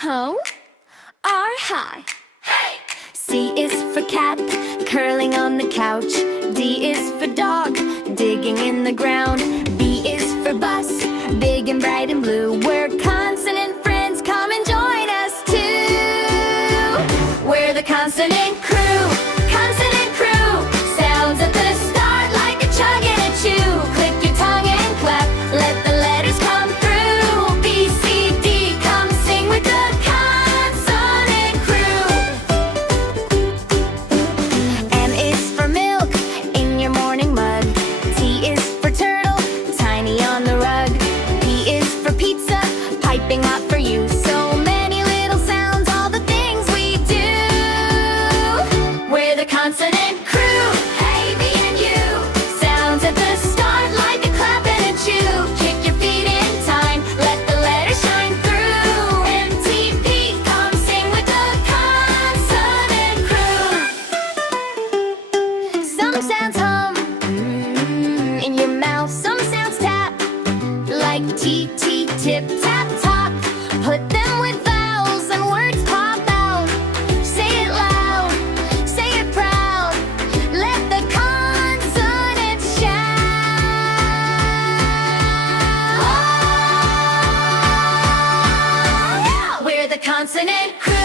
Ho, R, high. Hey! C is for cat, curling on the couch. D is for dog, digging in the ground. B is for bus, big and bright and blue. We're consonant friends, come and join us too. We're the Consonant Crew, Consonant Crew. Sounds at the start like a chug and a chew. Click your tongue and clap, let the letters come through. B, C, D, come sing with the Consonant Crew. M is for milk in your morning mug. T is for turtle, tiny on the rug. P is for pizza, piping hot for you. So many little sounds, all the things we do. We're the Consonant Crew, A, B, and U. Sounds at the start like a clap and a chew. Kick your feet in time, let the letters shine through. M, T, P, come sing with the Consonant Crew. Some sounds hum in your mouth, some sounds tap, like T, T, tip, tap, top. Put them with vowels and words pop out. Say it loud, say it proud. Let the consonants shout. We're the Consonant Crew.